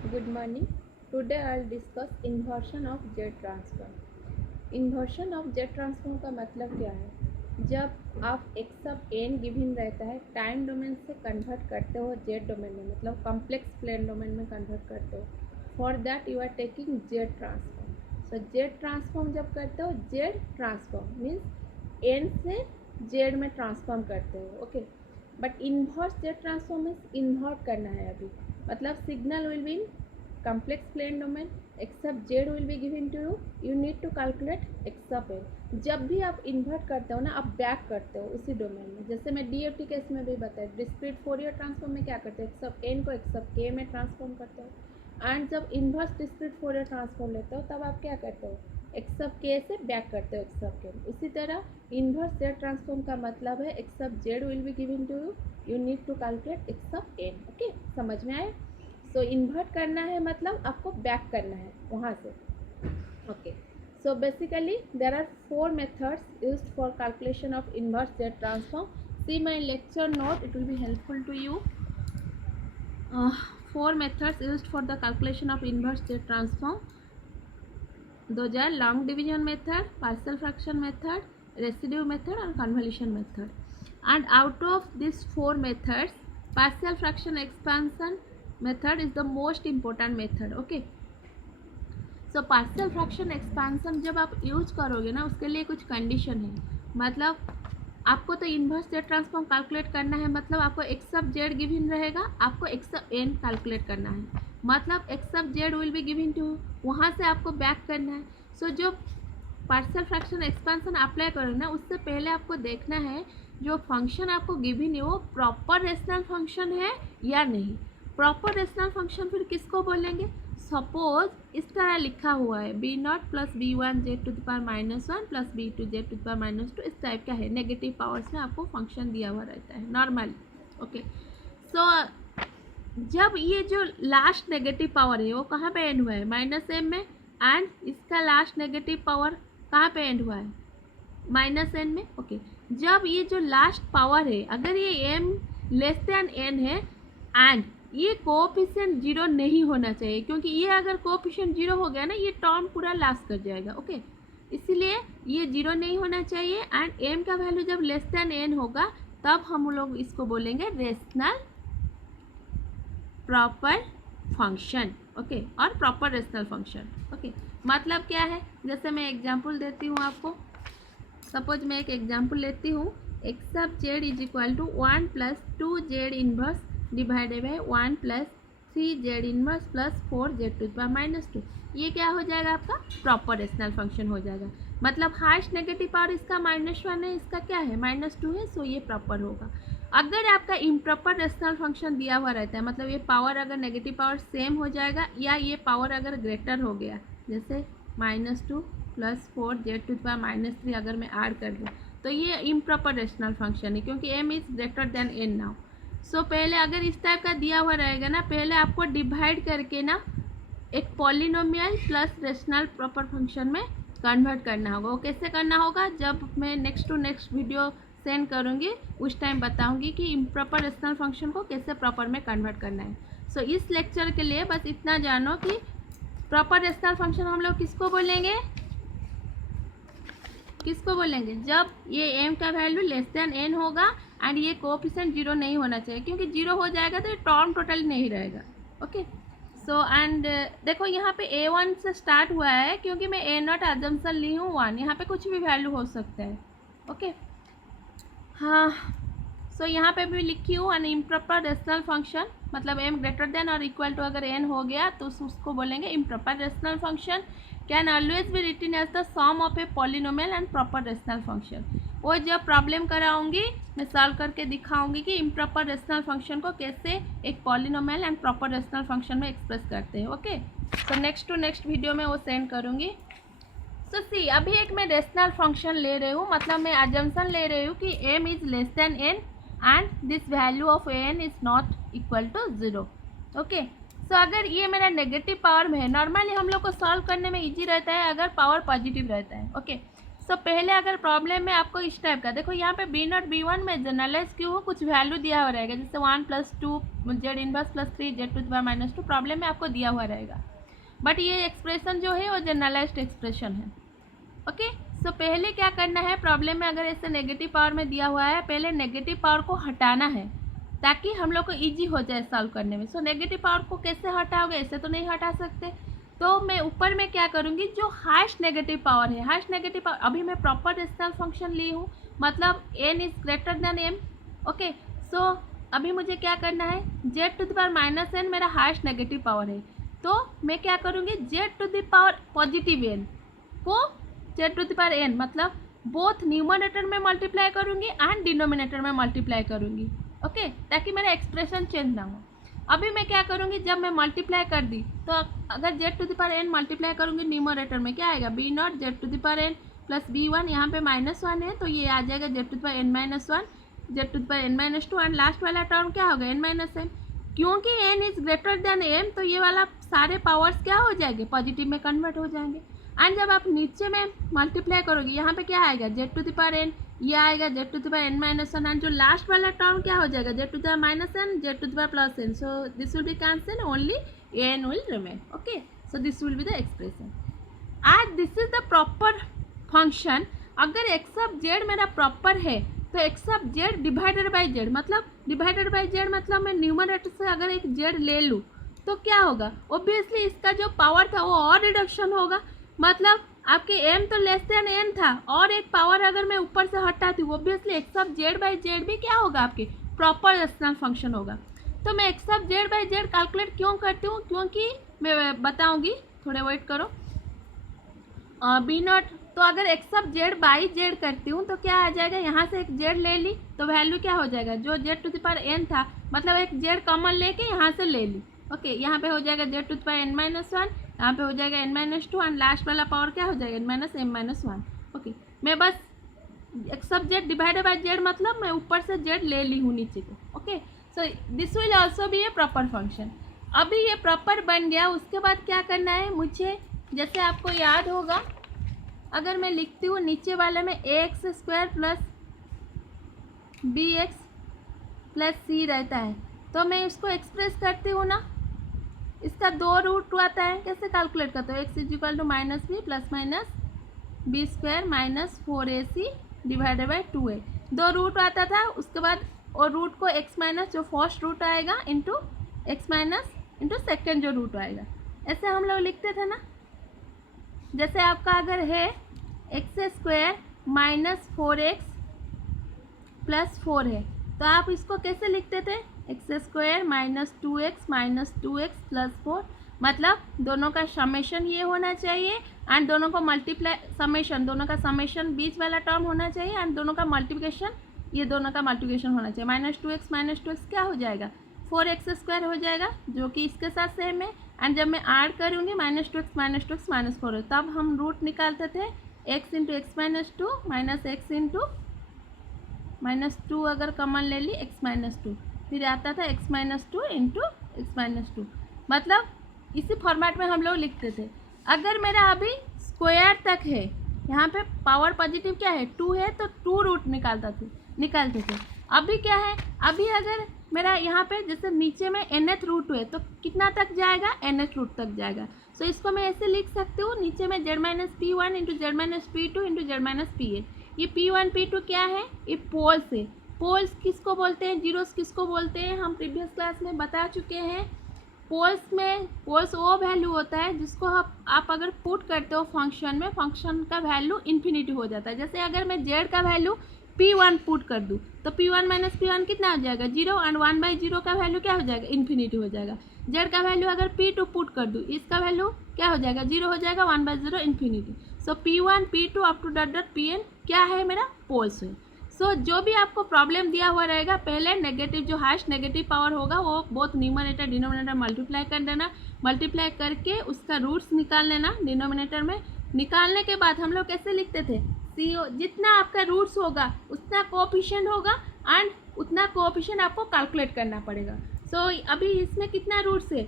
Good morning. Today I'll discuss inversion of Z transform. Inversion of Z transform का मतलब क्या है? जब आप एक सब एन गिवन रहता है, टाइम डोमेन से कन्वर्ट करते हो जेड डोमेन में, मतलब कॉम्प्लेक्स प्लेन डोमेन में कन्वर्ट करते हो. For that you are taking Z transform. So Z transform जब करते हो, जेड ट्रांसफॉर्म मीन्स एन से जेड में ट्रांसफॉर्म करते हो. Okay, but inverse Z transform means invert करना है अभी, मतलब signal will be in complex plane domain except z will be given to you need to calculate except n. जब भी आप इन्वर्ट करते हो ना, आप बैक करते हो उसी डोमेन में. जैसे मैं डीएफटी केस में भी बताया, डिस्क्रीट फोरियर ट्रांसफॉर्म में क्या करते हो, एक्सेप्ट एन को एक्सेप्ट के में ट्रांसफॉर्म करते हो. एंड जब इन्वर्स डिस्क्रीट फोरियर ट्रांसफॉर्म लेते हो तब आप क्या करते हो, एक्सेप्ट के से बैक करते हो एक्सेप्ट के. इसी तरह इन्वर्स जेड ट्रांसफॉर्म का मतलब है X of Z will be given to you need to calculate X of N. Okay, समझ में आया? सो इन्वर्ट करना है मतलब आपको बैक करना है वहाँ से. Okay, so basically there are 4 methods used for calculation of inverse Z transform. See my lecture note, it will be helpful to you. 4 methods used for the calculation of inverse Z transform. Those are long division method, partial fraction method, residue method and convolution method. And out of these 4 methods, partial fraction expansion method is the most important method. Okay, so partial fraction expansion जब आप use करोगे ना, उसके लिए कुछ condition है. मतलब आपको तो इन्वर्स जेड ट्रांसफॉर्म कैलकुलेट करना है, मतलब आपको एक्सेप्ट जेड गिवन रहेगा, आपको एक्सेप्ट एन कैलकुलेट करना है, मतलब X of Z will be given to, वहाँ से आपको बैक करना है. सो जो पार्शियल फ्रैक्शन एक्सपेंशन अप्लाई करोगे ना, उससे पहले आपको देखना है जो फंक्शन आपको गिवन है वो प्रॉपर रेशनल फंक्शन है या नहीं. प्रॉपर रेशनल फंक्शन फिर किसको बोलेंगे? सपोज इस तरह लिखा हुआ है B naught plus B one Z to the power minus one plus B two Z to the power minus two, इस टाइप का है. नेगेटिव पावर्स में आपको फंक्शन दिया हुआ रहता है नॉर्मली. ओके, सो जब ये जो लास्ट नेगेटिव पावर है वो कहाँ पे एंड हुआ है? माइनस एम में. एंड इसका लास्ट नेगेटिव पावर कहाँ पे एंड हुआ है? माइनस एन में. ओके, जब ये जो लास्ट पावर है, अगर ये एम लेस देन एन है एंड ये कोएफिशिएंट जीरो नहीं होना चाहिए, क्योंकि ये अगर कोएफिशिएंट जीरो हो गया ना, ये टर्म पूरा लॉस कर जाएगा. ओके, इसलिए ये जीरो नहीं होना चाहिए. एंड एम का वैल्यू जब लेस देन एन होगा तब हम लोग इसको बोलेंगे रेशनल प्रॉपर फंक्शन. ओके, और प्रॉपर रेशनल फंक्शन. ओके, मतलब क्या है? जैसे मैं एग्जांपल देती हूँ आपको. सपोज मैं एक एग्जांपल लेती हूँ, X of Z is equal to 1 plus 2 Z inverse divided by 1 plus 3 Z inverse plus 4 Z to the power minus 2. ये क्या हो जाएगा? आपका प्रॉपर रेशनल फंक्शन हो जाएगा. मतलब हाईएस्ट नेगेटिव पावर इसका -1 है, इसका क्या है? -2 है. सो ये प्रॉपर होगा. अगर आपका इम्प्रॉपर रेशनल फंक्शन दिया हुआ रहता है, मतलब ये पावर अगर नेगेटिव पावर सेम हो जाएगा या ये पावर अगर ग्रेटर हो गया, जैसे -2 plus 4 Z to the power -3 अगर मैं ऐड कर दूँ, तो ये इम्प्रॉपर रेशनल फंक्शन है, क्योंकि M is greater than N now. So पहले अगर इस टाइप का दिया हुआ रहेगा ना, पहले आपको डिवाइड करके ना एक polynomial plus rational proper function में कन्वर्ट करना होगा. वो कैसे करना होगा, जब मैं next to next video send करूँगी उस टाइम बताऊँगी कि इम्प्रॉपर रेशनल फंक्शन को कैसे प्रॉपर में कन्वर्ट करना है. सो इस लेक्चर के लिए बस इतना जानो कि प्रॉपर रेशनल फंक्शन हम लोग किसको बोलेंगे, किसको बोलेंगे? जब ये एम का वैल्यू लेस देन एन होगा एंड ये कोएफिशिएंट जीरो नहीं होना चाहिए, क्योंकि जीरो हो जाएगा तो ये टर्म टोटल नहीं रहेगा. ओके, सो एंड देखो यहाँ पे A1 से स्टार्ट हुआ है, क्योंकि मैं ए नॉट अजम्पशन ली हूँ 1. यहाँ पे कुछ भी वैल्यू हो सकता है. ओके, हाँ. सो यहाँ पे भी लिखी हूँ एन इम्प्रॉपर रेशनल फंक्शन, मतलब एम ग्रेटर देन और इक्वल टू अगर एन हो गया तो उसको बोलेंगे improper rational function. Can always be written as the sum of a polynomial and proper rational function. वो जब प्रॉब्लम कराऊंगी मैं सॉल्व करके दिखाऊंगी कि इम्प्रॉपर रेशनल फंक्शन को कैसे एक polynomial and proper rational function में एक्सप्रेस करते हैं. Okay, so next to next video में वो सेंड करूँगी. सो सी, अभी एक मैं रेशनल फंक्शन ले रही हूँ, मतलब मैं अजम्पशन ले रही हूँ कि M is less than N and this value of N is not equal to 0. Okay, so अगर ये मेरा नेगेटिव पावर में है, नॉर्मली हम लोग को सॉल्व करने में इजी रहता है अगर पावर पॉजिटिव रहता है. ओके, सो पहले अगर प्रॉब्लम में आपको इस टाइप का देखो, यहाँ पे B0 B1 में जनरलाइज क्यों हो, कुछ वैल्यू दिया हुआ रहेगा, जैसे 1 + 2 Z इनवर्स + 3 Z⁻² प्रॉब्लम में आपको दिया हुआ रहेगा, बट ये एक्सप्रेशन जो है वो जनरलाइज्ड एक्सप्रेशन है। ओके, सो पहले क्या करना है, प्रॉब्लम में अगर ऐसे नेगेटिव पावर में दिया हुआ है, पहले नेगेटिव पावर को हटाना है ताकि हम लोग को ईजी हो जाए सॉल्व करने में। सो नेगेटिव पावर को कैसे हटाओगे, ऐसे तो नहीं हटा सकते, तो मैं ऊपर में क्या करूँगी, जो हाईएस्ट नेगेटिव पावर है, हाईएस्ट नेगेटिव पावर, अभी मैं प्रॉपर रेशनल फंक्शन ली हूँ, मतलब n is greater than m। Okay, so अभी मुझे क्या करना है, Z⁻n मेरा हाईएस्ट नेगेटिव पावर है, तो मैं क्या करूँगी, Z⁻पॉजिटिव n को Z⁻n मतलब बोथ न्यूमरेटर में मल्टीप्लाई करूँगी एंड डिनोमिनेटर में मल्टीप्लाई करूँगी। ओके, ताकि मेरा एक्सप्रेशन चेंज ना हो। अभी मैं क्या करूँगी, जब मैं मल्टीप्लाई कर दी तो अगर Z⁻n मल्टीप्लाई करूँगी न्यूमरेटर में, क्या आएगा, B0 Z⁻n + B1, यहाँ पे -1 है तो ये आ जाएगा Z⁻n-1 Z⁻n-2 एंड लास्ट वाला टर्म क्या होगा, n-m। क्योंकि n is greater than m तो ये वाला सारे पावर्स क्या हो जाएंगे, पॉजिटिव में कन्वर्ट हो जाएंगे। एंड जब आप नीचे में मल्टीप्लाई करोगे, यहाँ पे क्या आएगा, Z⁻n, ये आएगा Z⁻n-1 एंड जो लास्ट वाला टर्म क्या हो जाएगा, Z⁻n Z⁻+n। So this will B cancel, only n will remain. Okay, so this will be the expression and this is the proper function. अगर x ऑफ z मेरा proper है तो x of z divided by z, मतलब divided by z मतलब मैं numerator से अगर एक z ले लूँ तो क्या होगा, ऑब्वियसली इसका जो पावर था वो और रिडक्शन होगा, मतलब आपके m तो लेस देन n था और एक पावर अगर मैं ऊपर से हटाती हूँ, obviously x of Z by Z भी क्या होगा, आपके प्रॉपर रेशनल फंक्शन होगा। तो मैं x of Z by Z calculate क्यों करती हूँ, क्योंकि मैं बताऊँगी, थोड़े वेट करो। B0 तो अगर x of Z by Z करती हूँ तो क्या आ जाएगा, यहाँ से एक जेड ले ली तो वैल्यू क्या हो जाएगा, जो Z⁻n था मतलब एक जेड कॉमन लेके यहाँ से ले ली। ओके, यहाँ पे हो जाएगा Z⁻n-1, यहाँ पे हो जाएगा n-2 एंड लास्ट वाला पावर क्या हो जाएगा, n-m-1। ओके, मैं बस x of Z divided by Z मतलब मैं ऊपर से जेड ले ली हूँ नीचे को। Okay, so this will also be A proper function. अभी ये प्रॉपर बन गया, उसके बाद क्या करना है मुझे, जैसे आपको याद होगा, अगर मैं लिखती हूँ नीचे वाले में ax² + bx + c रहता है, तो मैं इसको एक्सप्रेस करती हूँ ना, इसका 2 रूट आता है, कैसे कैलकुलेट करते हो, x = -b +-b² - 4ac divided by 2a, 2 root आता था, उसके बाद और रूट को x माइनस जो फर्स्ट रूट आएगा into x minus into second जो रूट आएगा, ऐसे हम लोग लिखते थे ना। जैसे आपका अगर है x² - 4x + 4 है तो आप इसको कैसे लिखते थे, x² - 2x - 2x + 4, मतलब दोनों का समेशन ये होना चाहिए एंड दोनों को मल्टीप्लाई, समेशन दोनों का समेशन बीच वाला टर्म होना चाहिए एंड दोनों का मल्टीप्लिकेशन, ये दोनों का मल्टीप्लिकेशन होना चाहिए। -2x क्या हो जाएगा, 4x² हो जाएगा, जो कि इसके साथ सेम है। एंड जब मैं ऐड करूँगी -2x - 4 तब हम रूट निकालते थे x × x - 2 -x × -2 अगर कॉमन ले ली x - 2, फिर आता था x - 2 × x - 2, मतलब इसी फॉर्मेट में हम लोग लिखते थे। अगर मेरा अभी स्क्वायर तक है, यहाँ पे पावर पॉजिटिव क्या है 2 है तो 2 रूट निकालते थे। अभी क्या है, अभी अगर मेरा यहाँ पे जैसे नीचे में nth रूट है तो कितना तक जाएगा, nth रूट तक जाएगा। सो इसको मैं ऐसे लिख सकती हूँ, नीचे में z - p1 × z - p2 × z - pn। ये p1 p2 क्या है, ये पोल्स है। पोल्स किसको बोलते हैं, जीरोस किसको बोलते हैं, हम प्रीवियस क्लास में बता चुके हैं। पोल्स वो वैल्यू होता है जिसको आप अगर पुट करते हो फंक्शन में, फंक्शन का वैल्यू इन्फिनिटी हो जाता है। जैसे अगर मैं z का वैल्यू p1 पुट कर दूँ तो p1 - p1 कितना हो जाएगा 0 एंड 1/0 का वैल्यू क्या हो जाएगा, इन्फिनिटी हो जाएगा। z का वैल्यू अगर p2 पुट कर दूँ, इसका वैल्यू क्या हो जाएगा 0 हो जाएगा, 1/0 infinity. So p1 p2 up to pn क्या है, मेरा पोल्स है। सो जो भी आपको प्रॉब्लम दिया हुआ रहेगा, पहले नेगेटिव जो हाईएस्ट नेगेटिव पावर होगा वो बोथ न्यूमरेटर डिनोमिनेटर मल्टीप्लाई कर देना, मल्टीप्लाई करके उसका रूट्स निकाल लेना डिनोमिनेटर में। निकालने के बाद हम लोग कैसे लिखते थे, जितना आपका रूट्स होगा उतना कोएफिशिएंट होगा एंड उतना कोएफिशिएंट आपको कैलकुलेट करना पड़ेगा। सो अभी इसमें कितना रूट्स है,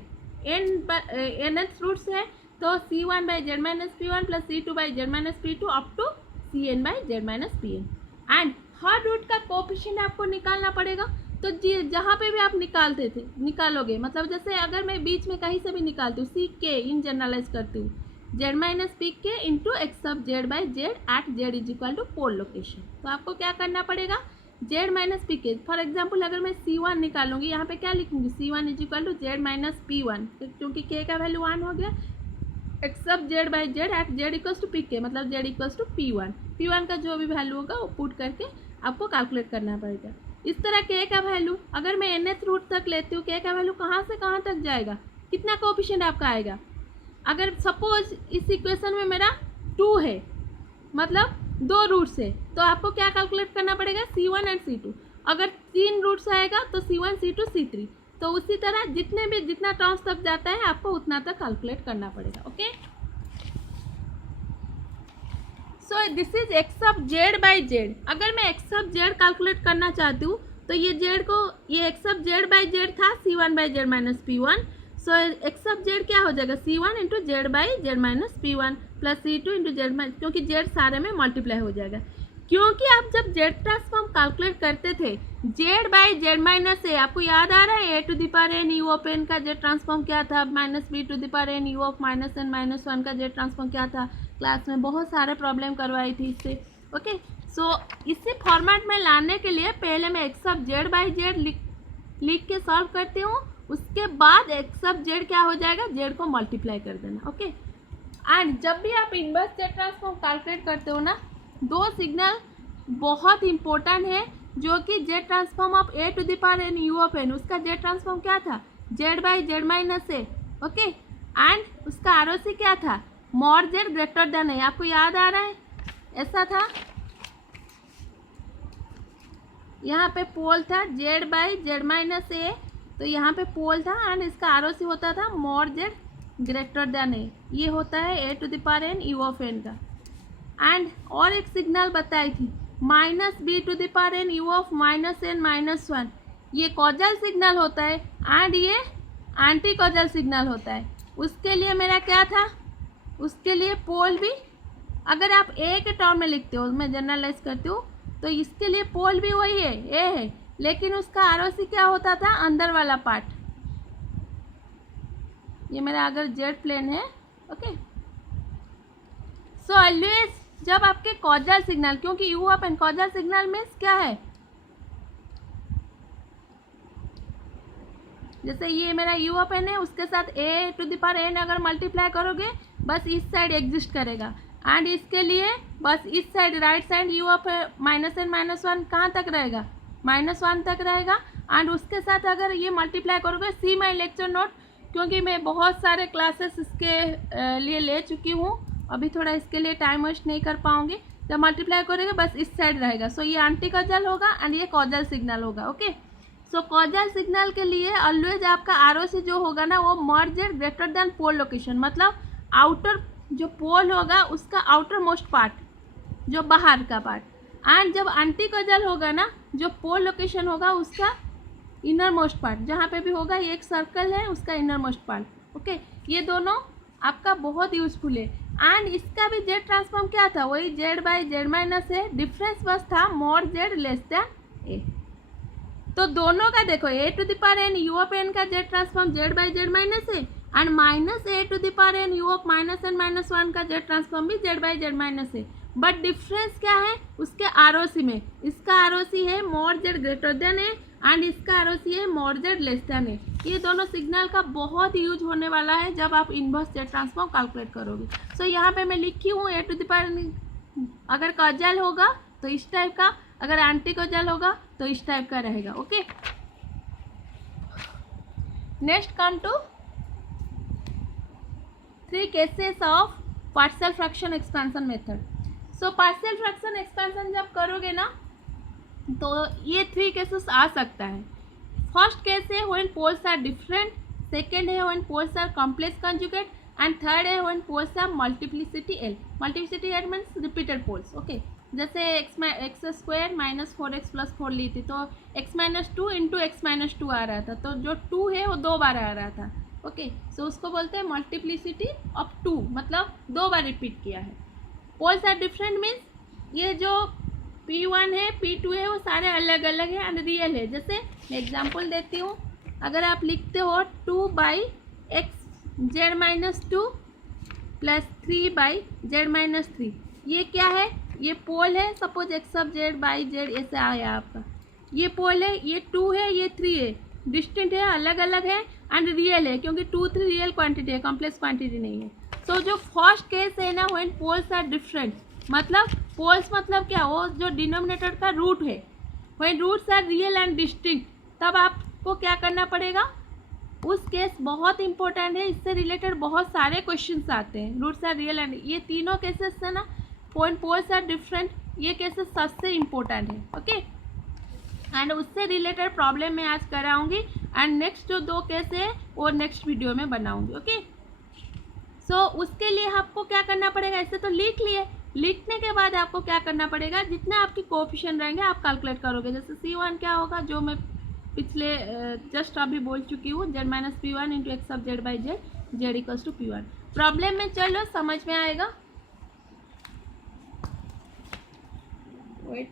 nth रूट्स है, तो c1/z - p1 + c2/z - p2 up to C N by Z minus P N. And हर रूट का कोएफिशिएंट आपको निकालना पड़ेगा। तो जहाँ पे भी आप निकालोगे, मतलब जैसे अगर मैं बीच में कहीं से भी निकालती हूँ, सी के इन जनरलाइज करती हूँ, Z minus P K into X sub Z by Z at Z is equal to pole location. तो आपको क्या करना पड़ेगा, Z minus P K, for example अगर मैं C1 निकालूंगी, यहाँ पे क्या लिखूंगी, C1 is equal to Z minus P1, क्योंकि के का वैल्यू 1 हो गया, X sub Z by Z at Z equals to P K, मतलब जेड इक्वल्स टू P1 का जो भी वैल्यू होगा वो पुट करके आपको कैलकुलेट करना पड़ेगा। इस तरह के का वैल्यू अगर मैं nth रूट तक लेती हूँ, के का वैल्यू कहाँ से कहाँ तक जाएगा, कितना कोएफिशिएंट आपका आएगा। अगर सपोज इस इक्वेशन में मेरा 2 है, मतलब 2 रूट्स है, तो आपको क्या कैलकुलेट करना पड़ेगा, C1 एंड C2। अगर 3 रूट्स आएगा तो C1 C2 C3। तो उसी तरह जितना टर्म्स तक जाता है आपको उतना तक कैलकुलेट करना पड़ेगा। Okay, so this is x sub Z by Z. अगर मैं एक्स सब जेड कैलकुलेट करना चाहती हूँ तो ये x sub Z by Z था C1 by Z minus P1। So x sub Z क्या हो जाएगा, C1 into z by Z minus P1 plus C2 into z minus, क्योंकि जेड सारे में मल्टीप्लाई हो जाएगा। क्योंकि आप जब जेड ट्रांसफॉर्म कैलकुलेट करते थे Z by Z minus A, आपको याद आ रहा है, a to the power n u of n का जेड ट्रांसफॉर्म क्या था, minus b to the power n u of minus n minus 1 का जेड ट्रांसफॉर्म क्या था। क्लास में बहुत सारे प्रॉब्लम करवाई थी इससे। ओके, सो इसी फॉर्मेट में लाने के लिए पहले मैं x sub Z by Z लिख के सॉल्व करती हूँ, उसके बाद एक्स सब जेड क्या हो जाएगा, जेड को मल्टीप्लाई कर देना। ओके, एंड जब भी आप इनवर्स जेड ट्रांसफॉर्म कैलकुलेट करते हो ना, 2 सिग्नल बहुत इंपॉर्टेंट है, जो कि Z transform of a to the power n u of n, उसका जेड ट्रांसफॉर्म क्या था, Z by Z minus A. Okay, and उसका आरओसी क्या था, mod Z greater than A. आपको याद आ रहा है, ऐसा था, यहाँ पे पोल था जेड बाई जेड माइनस ए, तो यहाँ पे पोल था एंड इसका आरओसी होता था mod Z greater than A. ये होता है a to the power n u of n का। एंड और एक सिग्नल बताई थी, minus b to the power n u of minus n minus 1। ये कॉजल सिग्नल होता है एंड ये एंटी कॉजल सिग्नल होता है। उसके लिए मेरा क्या था, उसके लिए पोल भी, अगर आप a के टर्म में लिखते हो, मैं जनरलाइज करती हूँ, तो इसके लिए पोल भी वही है, a है, लेकिन उसका आरओसी क्या होता था, अंदर वाला पार्ट। ये मेरा अगर जेड प्लेन है। ओके, सो ऑलवेज जब आपके कॉजल सिग्नल, क्योंकि U of N causal signal means क्या है, जैसे ये मेरा यू ऑफ एन है, उसके साथ a to the power n अगर मल्टीप्लाई करोगे बस इस साइड एग्जिस्ट करेगा, एंड इसके लिए बस इस side right side you of minus n minus 1 कहाँ तक रहेगा, माइनस 1 तक रहेगा। एंड उसके साथ अगर ये मल्टीप्लाई करोगे, सी माई लेक्चर नोट, क्योंकि मैं बहुत सारे क्लासेस इसके लिए ले चुकी हूँ, अभी थोड़ा इसके लिए टाइम वेस्ट नहीं कर पाऊंगी। जब मल्टीप्लाई करेंगे बस इस साइड रहेगा, सो ये एंटी कॉजल होगा एंड ये कॉजल सिग्नल होगा। ओके, सो कॉजल सिग्नल के लिए ऑलवेज आपका आरओसी जो होगा ना, वो मर्ज जेड ग्रेटर देन पोल लोकेशन, मतलब आउटर जो पोल होगा उसका आउटर मोस्ट पार्ट, जो बाहर का पार्ट। एंड जब एंटी कॉजल होगा ना, जो पोल लोकेशन होगा उसका इनर मोस्ट पार्ट, जहाँ पे भी होगा, ये एक सर्कल है उसका इनर मोस्ट पार्ट। ओके, ये दोनों आपका बहुत यूजफुल है। एंड इसका भी जेड ट्रांसफॉर्म क्या था, वही Z by Z minus A, difference बस था mod Z less than A. तो दोनों का देखो, a to the power n u of n का Z transform Z by Z minus A, and minus a to the power n u of minus n minus 1 का Z transform भी Z by Z minus A. But difference क्या है उसके ROC में, इसका ROC है mod Z greater than A and इसका ROC है mod Z less than A. ये दोनों सिग्नल का बहुत यूज होने वाला है जब आप इनवर्स जेड ट्रांसफॉर्म कैलकुलेट करोगे। सो यहाँ पे मैं लिखी हूँ a टू द पावर, अगर कॉजल होगा तो इस टाइप का, अगर एंटी कॉजल होगा तो इस टाइप का रहेगा। Okay, next come to 3 cases of partial fraction expansion method. So partial fraction expansion जब करोगे ना, तो ये 3 केसेस आ सकता है। फर्स्ट केस है when poles are different, second है when poles are complex conjugate, and third है when poles are multiplicity L. Multiplicity L means repeated poles. Okay, जैसे X square minus 4x plus 4 ली थी, तो x minus 2 into X minus 2 आ रहा था, तो जो 2 है वो 2 बार आ रहा था। ओके, सो उसको बोलते हैं मल्टीप्लिसिटी ऑफ 2, मतलब 2 बार रिपीट किया है। पोल्स आर डिफरेंट मीन्स ये जो P1 है P2 है वो सारे अलग अलग है एंड रियल है। जैसे मैं एग्जांपल देती हूँ, अगर आप लिखते हो 2/x(z-2) प्लस 3/z-3, ये क्या है? ये पोल है। Suppose x of z by z ऐसे आया आपका, ये पोल है, ये 2 है, ये 3 है, डिस्टिंक्ट है, अलग अलग है एंड रियल है, क्योंकि 2 3 रियल क्वांटिटी है, कॉम्प्लेक्स क्वांटिटी नहीं है। सो जो फर्स्ट केस है ना, व्हेन पोल्स आर डिफरेंट, मतलब पोल्स मतलब क्या, वो जो डिनोमिनेटर का रूट है, when roots are real and distinct, तब आपको क्या करना पड़ेगा, उस केस बहुत इंपॉर्टेंट है, इससे रिलेटेड बहुत सारे क्वेश्चंस आते हैं। रूट्स आर रियल एंड, ये तीनों केसेस से ना, व्हेन पोल्स आर डिफरेंट, ये केसेस सबसे इम्पोर्टेंट है। ओके, एंड उससे रिलेटेड प्रॉब्लम मैं आज कराऊंगी एंड नेक्स्ट जो 2 केस है वो नेक्स्ट वीडियो में बनाऊंगी। ओके, सो उसके लिए आपको क्या करना पड़ेगा, ऐसे तो लिख लिए, लिखने के बाद आपको क्या करना पड़ेगा, जितने आपकी कोएफिशिएंट रहेंगे आप कैलकुलेट करोगे। जैसे C1 क्या होगा, जो मैं पिछले जस्ट अभी बोल चुकी हूँ, z-p1 into X of Z by Z, Z equals to P1। Problem में चलो समझ में आएगा। वेट,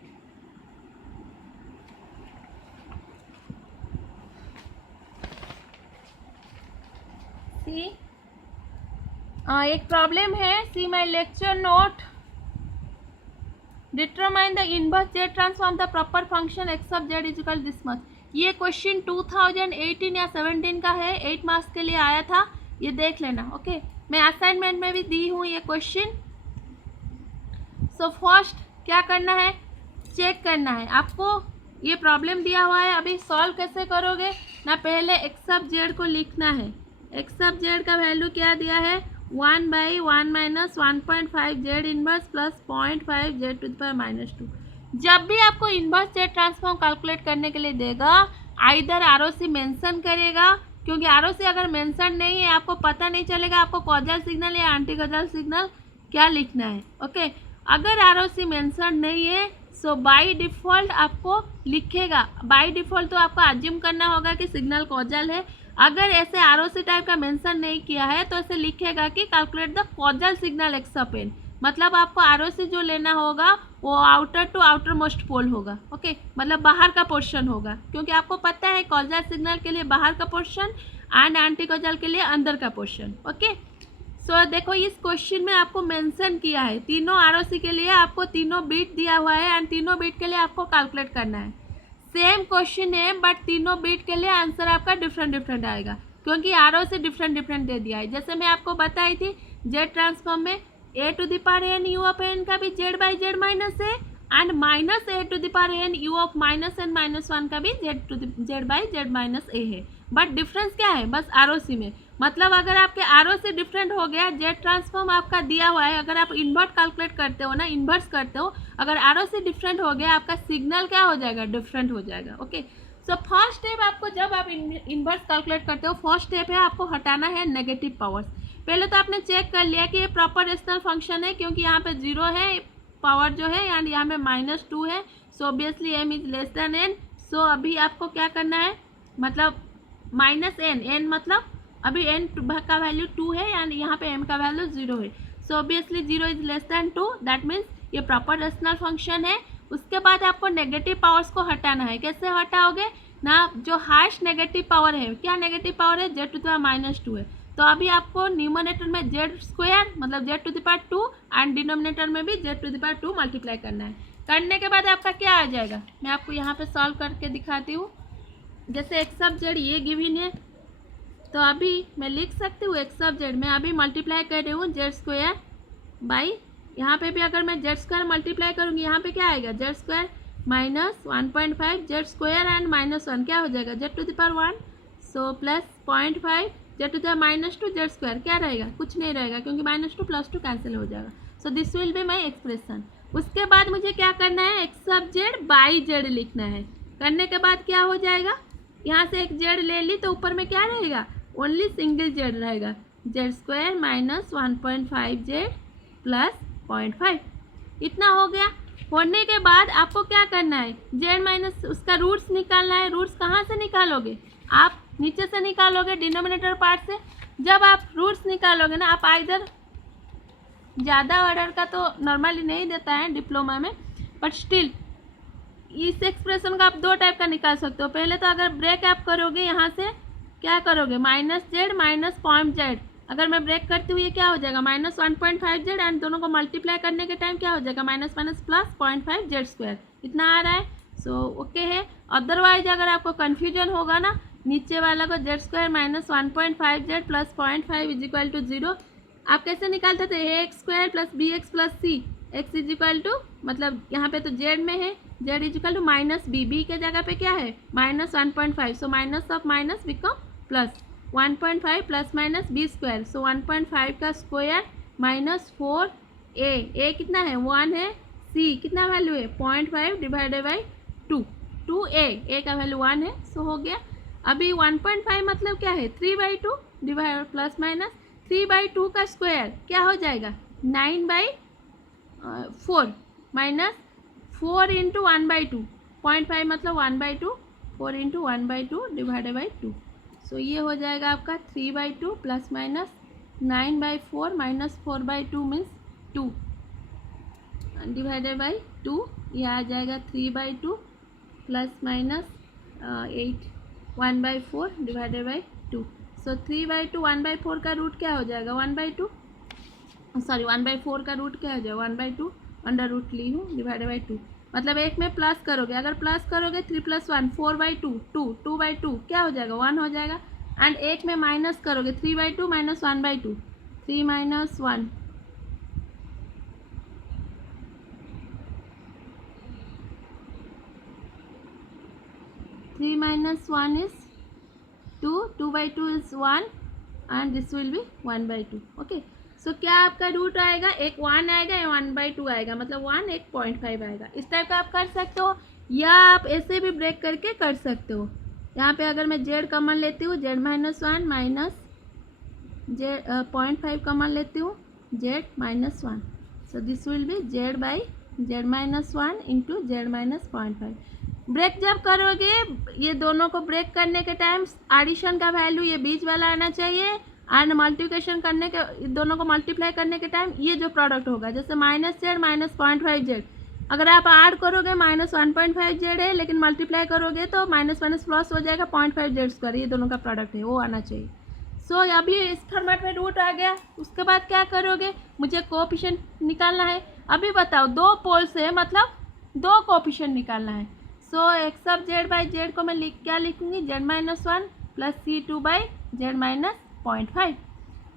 सी एक प्रॉब्लम है, see my lecture note, determine the inverse Z transform the proper function X of Z is equal this much. ये question 2018 या 17 का है, 8 मार्क्स के लिए आया था, ये देख लेना। ओके, मैं असाइनमेंट में भी दी हूँ ये क्वेश्चन। सो फर्स्ट क्या करना है, चेक करना है आपको, ये प्रॉब्लम दिया हुआ है, अभी सॉल्व कैसे करोगे ना, पहले एक्स ऑफ जेड को लिखना है। एक्स ऑफ जेड का वैल्यू क्या दिया है, 1/1 minus 1.5 Z inverse plus 0.5 Z to the power -2। जब भी आपको इनवर्स जेड ट्रांसफॉर्म कैलकुलेट करने के लिए देगा, आइदर आरओसी मेंशन करेगा, क्योंकि आरओसी अगर मेंशन नहीं है आपको पता नहीं चलेगा आपको कॉजल सिग्नल या एंटी कॉजल सिग्नल क्या लिखना है। ओके, अगर आरओसी मेंशन नहीं है सो बाय डिफ़ॉल्ट आपको लिखेगा, बाय डिफ़ॉल्ट तो आपको अज्यूम करना होगा कि सिग्नल कॉजल है। अगर ऐसे आरओसी टाइप का मेंशन नहीं किया है तो ऐसे लिखेगा कि calculate the causal signal X of N, मतलब आपको आरओसी जो लेना होगा वो outer to outermost pole होगा। ओके, मतलब बाहर का पोर्शन होगा, क्योंकि आपको पता है कॉजल सिग्नल के लिए बाहर का पोर्शन एंड एंटी कॉजल के लिए अंदर का पोर्शन। ओके, सो देखो इस क्वेश्चन में आपको मेंशन किया है, तीनों आरओसी के लिए आपको तीनों बीट दिया हुआ है एंड तीनों बीट के लिए आपको कैलकुलेट करना है। सेम क्वेश्चन है बट तीनों बीट के लिए आंसर आपका डिफरेंट डिफरेंट आएगा, क्योंकि आरओसी डिफरेंट डिफरेंट दे दिया है। जैसे मैं आपको बताई थी जेड ट्रांसफॉर्म में a to the power n u of n का भी z बाई जेड माइनस है and minus a to the power n u of minus n minus 1 का भी z by Z minus a है। But difference क्या है, बस ROC में, मतलब अगर आपके आरओसी डिफरेंट हो गया, जेड ट्रांसफॉर्म आपका दिया हुआ है, अगर आप इन्वर्ट कैलकुलेट करते हो ना, इन्वर्स करते हो, अगर आरओसी डिफरेंट हो गया आपका सिग्नल क्या हो जाएगा, डिफरेंट हो जाएगा। ओके, सो फर्स्ट स्टेप आपको जब आप इन्वर्स कैलकुलेट करते हो, फर्स्ट स्टेप है आपको हटाना है नेगेटिव पावर्स। पहले तो आपने चेक कर लिया कि ये प्रॉपर रेशनल फंक्शन है, क्योंकि यहाँ पे 0 है पावर जो है एंड यहाँ पे -2 है, so obviously m is less then n। सो अभी आपको क्या करना है, मतलब -n मतलब अभी n का वैल्यू 2 है एंड यहाँ पे m का वैल्यू 0 है, so obviously 0 is less then 2, that means ये प्रॉपर रेशनल फंक्शन है। उसके बाद आपको नेगेटिव पावर्स को हटाना है। कैसे हटाओगे ना, जो हाईएस्ट नेगेटिव पावर है, क्या नेगेटिव पावर है, z टू द पावर -2 है, तो अभी आपको न्यूमरेटर में z² मतलब z to the power 2 and denominator में भी z to the power 2 multiply करना है। करने के बाद आपका क्या आ जाएगा, मैं आपको यहाँ पे सॉल्व करके दिखाती हूँ। जैसे एक्स ऑफ जेड ये गिवन है, तो अभी मैं लिख सकती हूँ एक्स ऑफ जेड, मैं अभी मल्टीप्लाई कर रही हूँ z² बाई, यहाँ पे भी अगर मैं z² मल्टीप्लाई करूँगी, यहाँ पे क्या आएगा, z² माइनस 1.5 z² एंड -1 क्या हो जाएगा, z to the power 1, so plus 0.5 z to the power -2 z², क्या रहेगा, कुछ नहीं रहेगा, क्योंकि -2 + 2 कैंसिल हो जाएगा। सो this will be my expression. उसके बाद मुझे क्या करना है, X of Z by Z लिखना है। करने के बाद क्या हो जाएगा, यहाँ से एक जेड ले ली तो ऊपर में क्या रहेगा, ओनली सिंगल जेड रहेगा, z² माइनस 1.5 जेड प्लस 0.5, इतना हो गया। होने के बाद आपको क्या करना है, जेड माइनस उसका रूट्स निकालना है। रूट्स कहाँ से निकालोगे, आप नीचे से निकालोगे डिनोमिनेटर पार्ट से। जब आप रूट्स निकालोगे ना, आप आइदर ज़्यादा ऑर्डर का तो नॉर्मली नहीं देता है डिप्लोमा में, बट स्टिल इस एक्सप्रेशन का आप दो टाइप का निकाल सकते हो। पहले तो अगर ब्रेक आप करोगे यहाँ से क्या करोगे, -z माइनस पॉइंट z, अगर मैं ब्रेक करती हूँ ये क्या हो जाएगा -1.5z, एंड दोनों को मल्टीप्लाई करने के टाइम क्या हो जाएगा माइनस माइनस प्लस 0.5z², इतना आ रहा है। सो ओके है। अदरवाइज अगर आपको कन्फ्यूजन होगा ना, नीचे वाला को z² minus 1.5z plus 0.5 is equal to 0, आप कैसे निकालते थे, ax² plus bx plus c, x is equal to, मतलब यहाँ पे तो z में है, z is equal to minus B के जगह पे क्या है -1.5, सो minus of minus become plus 1.5 plus minus b², so 1.5 का स्क्वायर माइनस 4a कितना है 1 है, c कितना वैल्यू है 0.5 डिवाइडेड बाई 2a का वैल्यू 1 है, सो हो गया। अभी 1.5 मतलब क्या है 3/2 डिवाइड प्लस माइनस 3/2 का स्क्वायर क्या हो जाएगा 9/4 माइनस 4 इंटू 1/2, 0.5 मतलब 1/2, 4 इंटू 1/2 डिवाइडेड बाई 2, सो ये हो जाएगा आपका 3/2 plus minus 9/4 minus 4/2 means 2 divided by 2, ये आ जाएगा 3/2 प्लस माइनस 8 1/4 डिवाइडेड बाई 2, सो 3/2 1/4 का रूट क्या हो जाएगा 1/2, सॉरी 1/4 का रूट क्या हो जाएगा 1/2 अंडर रूट ली हूँ डिवाइडेड बाई 2, मतलब एक में प्लस करोगे, अगर प्लस करोगे 3 + 1 4/2 2/2 क्या हो जाएगा 1 हो जाएगा, एंड एक में माइनस करोगे 3/2 minus 1/2 3 minus 1 3 minus 1 is 2, 2/2 is 1 and this will be 1/2, okay. So क्या आपका रूट आएगा, एक 1 आएगा या 1/2 आएगा, मतलब 1 एक 0.5 आएगा, इस टाइप का आप कर सकते हो, या आप ऐसे भी ब्रेक करके कर सकते हो। यहाँ पे अगर मैं z कॉमन लेती हूँ z minus 1 minus z 0.5 common लेती हूँ z minus 1, so this will be z by z minus 1 into z minus 0.5। Break जब करोगे ये दोनों को ब्रेक करने के टाइम एडिशन का वैल्यू ये बीच वाला आना चाहिए, एंड मल्टीप्लिकेशन करने के दोनों को मल्टीप्लाई करने के टाइम ये जो प्रोडक्ट होगा, जैसे -z माइनस 0.5z, अगर आप ऐड करोगे -1.5z है, लेकिन मल्टीप्लाई करोगे तो माइनस माइनस प्लस हो जाएगा 0.5z², ये दोनों का प्रोडक्ट है वो आना चाहिए। सो अभी इस फॉर्मेट में रूट आ गया, उसके बाद क्या करोगे, मुझे कोएफिशिएंट निकालना है। अभी बताओ दो पोल से मतलब दो कोएफिशिएंट निकालना है, सो x sub z by Z को मैं क्या लिखूंगी z minus 1 plus c2 by Z minus 0.5।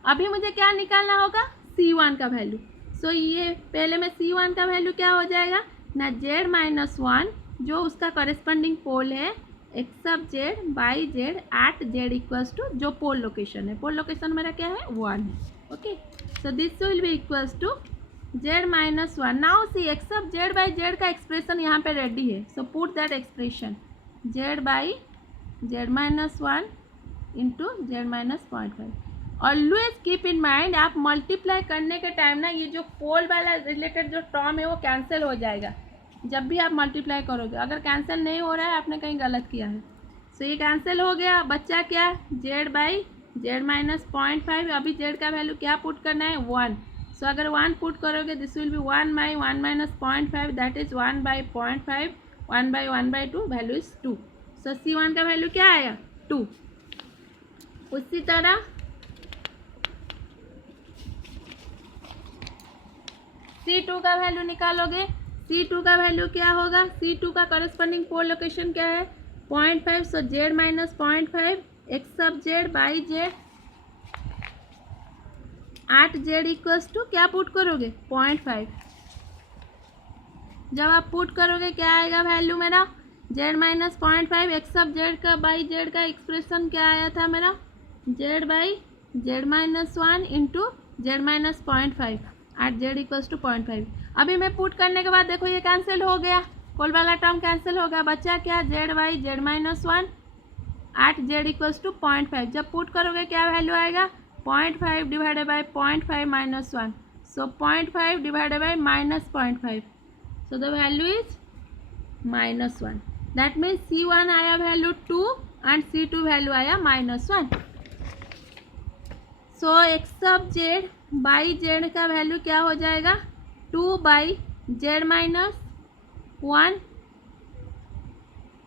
अभी मुझे क्या निकालना होगा c1 का वैल्यू, सो ये पहले में c1 का वैल्यू क्या हो जाएगा ना z माइनस 1 जो उसका कॉरेस्पॉन्डिंग पोल है x sub z by Z at z equals to जो पोल लोकेशन है, पोल लोकेशन मेरा क्या है 1 है, okay. So this will be equals to z minus 1, now see x sub z by Z का एक्सप्रेशन यहाँ पे रेडी है, so put that expression z by Z minus 1 into z minus 0.5। Always keep in mind आप multiply करने के time ना ये जो पोल वाला रिलेटेड जो टर्म है वो कैंसिल हो जाएगा जब भी आप मल्टीप्लाई करोगे, अगर कैंसिल नहीं हो रहा है आपने कहीं गलत किया है, सो ये कैंसिल हो गया, बच्चा क्या z बाई जेड माइनस 0.5, अभी z का वैल्यू क्या पुट करना है 1, सो अगर 1 पुट करोगे this will B 1 by 1 minus 0.5 that is 1 by 0.5, 1 by 1/2 value is 2, so c1 का वैल्यू क्या आया 2। उसी तरह c2 का वैल्यू निकालोगे, c2 का वैल्यू क्या होगा, c2 का करस्पॉन्डिंग पोल लोकेशन क्या है 0.5, so z minus 0.5 x sub z by Z at z equals to क्या पुट करोगे 0.5, जब आप पुट करोगे क्या आएगा वैल्यू मेरा z minus 0.5 x sub z का बाई जेड का एक्सप्रेशन क्या आया था मेरा z by Z minus 1 into z minus 0.5 at z equals to 0.5। अभी मैं पुट करने के बाद देखो ये कैंसिल हो गया, कोल वाला टर्म कैंसिल हो गया, बच्चा क्या z by Z minus 1 at z equals to 0.5, जब पुट करोगे क्या वैल्यू आएगा 0.5 divided by 0.5 minus 1, so 0.5 divided by minus 0.5, so the value is -1, that means c1 आया वैल्यू 2 एंड c2 वैल्यू आया -1। So X of Z by Z का value क्या हो जाएगा 2 by Z minus 1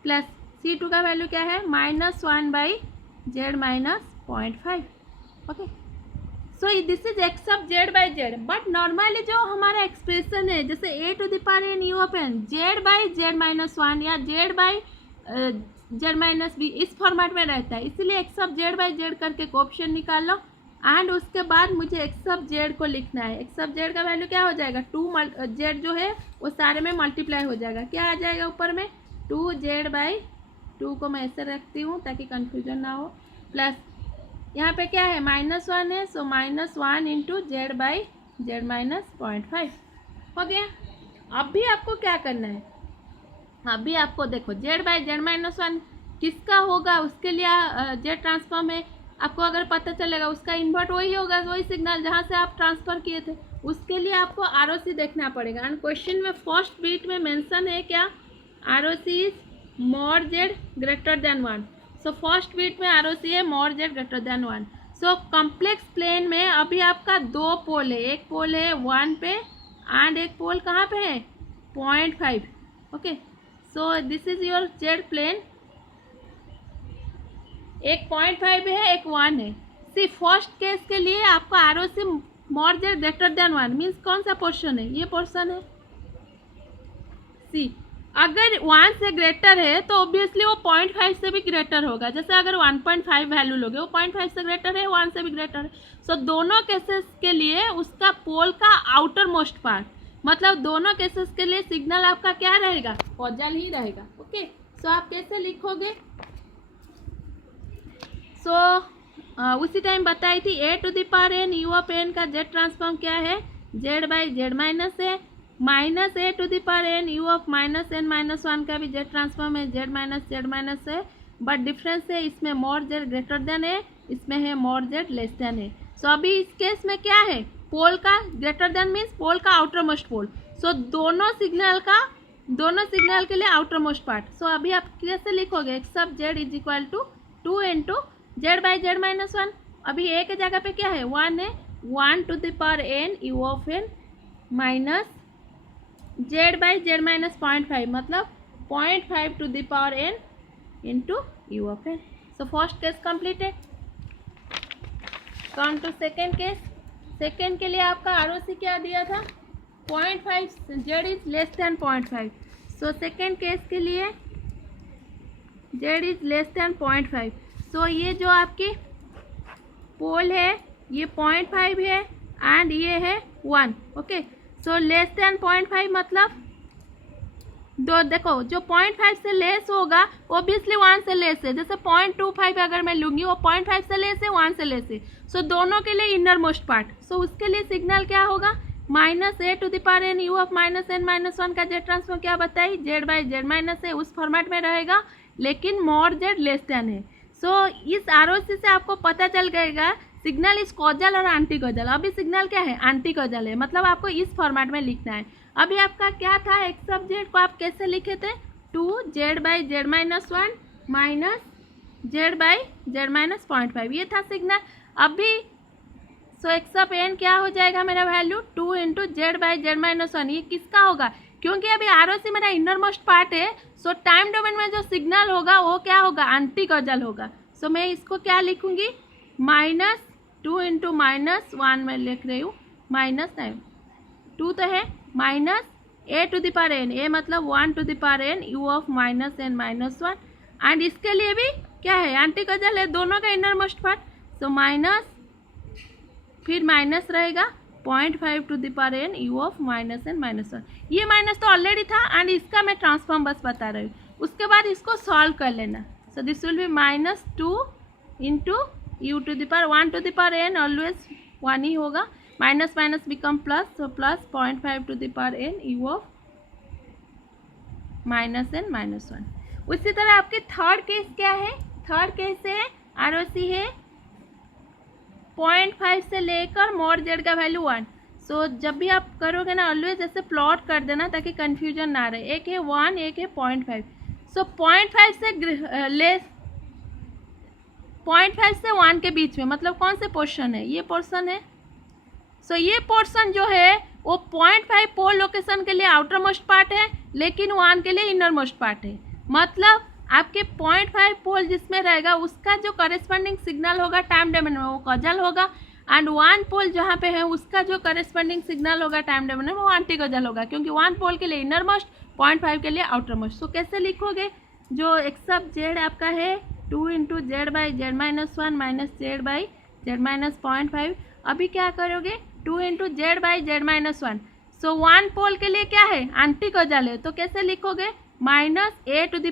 plus C2 का value क्या है -1 by Z minus 0.5. Okay, so this is x of Z by z. But normally जो हमारा एक्सप्रेशन है जैसे a⁴ u of n z by Z minus 1 या z by Z minus b इस format में रहता है, इसलिए x of Z by z करके कोऑप्शन निकाल लो एंड उसके बाद मुझे एक्स ऑफ जेड को लिखना है. एक्स ऑफ जेड का वैल्यू क्या हो जाएगा 2 जेड जो है वो सारे में मल्टीप्लाई हो जाएगा. क्या आ जाएगा ऊपर में 2 जेड बाई 2 को मैं ऐसे रखती हूँ ताकि कंफ्यूजन ना हो, प्लस यहाँ पे क्या है -1 है, सो -1 into z by Z minus 0.5 हो गया. अब भी आपको क्या करना है, अभी आपको देखो जेड बाई जेड माइनस 1 किसका होगा उसके लिए जेड ट्रांसफॉर्म है. आपको अगर पता चलेगा उसका इन्वर्ट वही होगा, वही सिग्नल जहाँ से आप ट्रांसफ़र किए थे. उसके लिए आपको आरओसी देखना पड़ेगा एंड क्वेश्चन में फर्स्ट बीट में मेंशन है क्या ROC is more Z greater than 1. So first bit में आरओसी है more Z greater than 1. So complex plane में अभी आपका 2 पोल है, एक पोल है 1 पे एंड एक पोल कहाँ पे है 0.5. Okay, so this is your z plane. एक 0.5 है एक 1 है. सी फर्स्ट केस के लिए आपका आरओसी मोर जेड ग्रेटर देन 1 मीन्स कौन सा पोर्शन है, ये पोर्शन है. सी अगर 1 से ग्रेटर है तो ऑब्वियसली वो 0.5 से भी ग्रेटर होगा. जैसे अगर 1.5 वैल्यू लोगे वो 0.5 से ग्रेटर है, 1 से भी ग्रेटर है. सो दोनों केसेस के लिए उसका पोल का आउटर मोस्ट पार्ट, मतलब दोनों केसेस के लिए सिग्नल आपका क्या रहेगा कॉजल ही रहेगा. ओके, सो आप कैसे लिखोगे, सो उसी टाइम बताई थी a⁴ u ऑफ n का जेड ट्रांसफॉर्म क्या है जेड बाई जेड माइनस है, -a⁴ u ऑफ -n-1 का भी जेड ट्रांसफॉर्म है जेड माइनस है. बट डिफरेंस है इसमें मोर जेड ग्रेटर देन है, इसमें है मोर जेड लेस देन है. सो अभी इस केस में क्या है पोल का ग्रेटर देन मीन्स पोल का आउटर मोस्ट पोल. सो दोनों सिग्नल के लिए आउटर मोस्ट पार्ट. सो अभी आप कैसे लिखोगे x of Z is equal to 2 into z by Z minus 1. अभी ए के जगह पे क्या है 1 है, 1⁴ u of n minus z by Z minus 0.5 मतलब 0.5 n into u of n. So first case completed. Come to second case. Second के लिए आपका आरओसी क्या दिया था 0.5, z is less than 0.5. So second case के लिए z is less than 0.5. So ये जो आपकी पोल है ये 0.5 है एंड ये है 1. ओके, सो लेस देन 0.5 मतलब दो देखो जो 0.5 से लेस होगा ऑब्वियसली 1 से लेस है. जैसे 0.25 अगर मैं लूँगी वो 0.5 से लेस है 1 से लेस है. सो दोनों के लिए इनर मोस्ट पार्ट. सो उसके लिए सिग्नल क्या होगा -a⁴ u ऑफ -n-1 का जेड ट्रांसफॉर्म क्या बताई जेड बाई जेड माइनस है, उस फॉर्मेट में रहेगा लेकिन मोर जेड लेस देन है. सो इस आरओसी से आपको पता चल गएगा सिग्नल इज कॉजल और एंटी कॉजल. अभी सिग्नल क्या है एंटी कॉजल है, मतलब आपको इस फॉर्मेट में लिखना है. अभी आपका क्या था एक्स ऑफ जेड को आप कैसे लिखे थे 2 Z by Z minus 1 minus z by Z minus 0.5 ये था सिग्नल. अभी सो एक्स ऑफ एन क्या हो जाएगा मेरा value 2 into z by Z minus 1. ये किसका होगा क्योंकि अभी आरओसी मेरा इनर मोस्ट पार्ट है. सो टाइम डोमेन में जो सिग्नल होगा वो क्या होगा एंटी कॉजल होगा. सो मैं इसको क्या लिखूंगी -2 इंटू -1 में लिख रही हूँ -2 तो है -a⁴n ए मतलब 1⁴ u ऑफ -n-1 एंड इसके लिए भी क्या है एंटी कॉजल है दोनों का inner most part. So minus फिर माइनस रहेगा 0.5 u ऑफ -n-1. ये माइनस तो ऑलरेडी था एंड इसका मैं ट्रांसफॉर्म बस बता रही हूँ. उसके बाद इसको सॉल्व कर लेना. सो this will B -2 into u⁴n always 1 ही होगा, minus minus become plus, so plus 0.5 u of -n-1. उसी तरह आपकी थर्ड केस क्या है, थर्ड केस है आरओसी है 0.5 से लेकर मोर जेड का वैल्यू 1. सो जब भी आप करोगे ना ऑलवेज ऐसे प्लॉट कर देना ताकि कन्फ्यूजन ना रहे. एक है 1 एक है 0.5. सो 0.5 से लेस 0.5 से 1 के बीच में, मतलब कौन से पोर्शन है, ये पोर्शन है। सो ये पोर्शन जो है वो 0.5 पोल लोकेशन के लिए आउटर मोस्ट पार्ट है, लेकिन 1 के लिए इनर मोस्ट पार्ट है। मतलब आपके 0.5 पोल जिसमें रहेगा उसका जो करेस्पॉन्डिंग सिग्नल होगा टाइम डोमेन में वो कॉजल होगा, एंड 1 पोल जहाँ पे है उसका जो करेस्पॉन्डिंग सिग्नल होगा टाइम डोमेन में वो एंटी कॉजल होगा, क्योंकि 1 पोल के लिए इनर मोस्ट, 0.5 के लिए आउटर मोस्ट। सो कैसे लिखोगे, जो एक्स ऑफ जेड आपका है 2 into z by Z minus 1 minus z by Z minus 0.5, अभी क्या करोगे 2 into z by Z minus 1। सो 1 पोल के लिए क्या है एंटी कॉजल है, तो कैसे लिखोगे माइनस a टू द